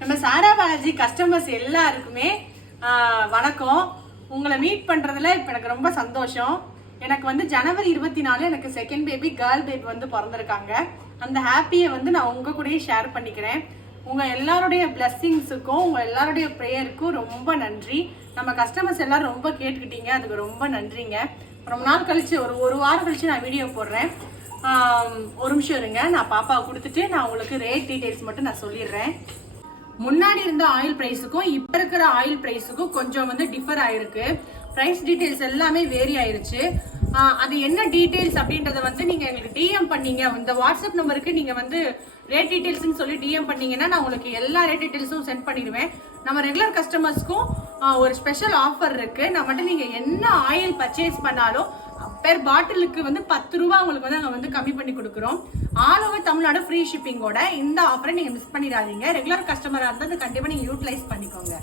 நம்ம சாரா பாலாஜி கஸ்டமர்ஸ் எல்லாருக்குமே வணக்கம். உங்களை மீட் பண்றதுல இப்போ எனக்கு ரொம்ப சந்தோஷம். எனக்கு வந்து ஜனவரி 24 எனக்கு செகண்ட் பேபி கேர்ள் பேபி வந்து பிறந்திருக்காங்க. அந்த ஹாப்பியை வந்து நான் உங்க கூடயே ஷேர் பண்ணிக்கிறேன். உங்க எல்லாருடைய பிளஸ்ஸிங்ஸுக்கும் உங்க எல்லாருடைய ப்ரேயருக்கும் ரொம்ப நன்றி. நம்ம கஸ்டமர்ஸ் எல்லாரும் ரொம்ப கேட்டுக்கிட்டீங்க, அதுக்கு ரொம்ப நன்றிங்க. ரொம்ப நாள் கழிச்சு ஒரு வாரம் கழிச்சு நான் வீடியோ போடுறேன். ஒரு நிமிஷம் இருங்க, நான் பாப்பாவை கொடுத்துட்டு நான் உங்களுக்கு ரேட் டீடைல்ஸ் மட்டும் நான் சொல்லிடுறேன். முன்னாடி இருந்த ஆயில் பிரைஸுக்கும் இப்போ இருக்கிற ஆயில் பிரைஸுக்கும் கொஞ்சம் வந்து டிஃபர் ஆயிருக்கு. ப்ரைஸ் டீடைல்ஸ் எல்லாமே வேரி ஆயிருச்சு. அது என்ன டீடைல்ஸ் அப்படின்றத வந்து நீங்க எங்களுக்கு டிஎம் பண்ணீங்க, இந்த வாட்ஸ்அப் நம்பருக்கு நீங்க வந்து ரேட் டீடைல்ஸ்னு சொல்லி டிஎம் பண்ணீங்கன்னா நான் உங்களுக்கு எல்லா ரேட் டீடைல்ஸும் சென்ட் பண்ணிடுவேன். நம்ம ரெகுலர் கஸ்டமர்ஸ்க்கும் ஒரு ஸ்பெஷல் ஆஃபர் இருக்கு. நம்மகிட்ட நீங்க என்ன ஆயில் பர்ச்சேஸ் பண்ணாலும் பெர் பாட்டிலுக்கு வந்து 10 ரூபா உங்களுக்கு வந்து நாங்கள் வந்து கம்மி பண்ணி கொடுக்குறோம். ஆல் ஓவர் தமிழ்நாடு ஃப்ரீ ஷிப்பிங்கோட இந்த ஆஃபரை நீங்கள் மிஸ் பண்ணிடாதீங்க. ரெகுலர் கஸ்டமராக இருந்தால் அது கண்டிப்பாக நீங்கள் யூட்டிலைஸ் பண்ணிக்கோங்க.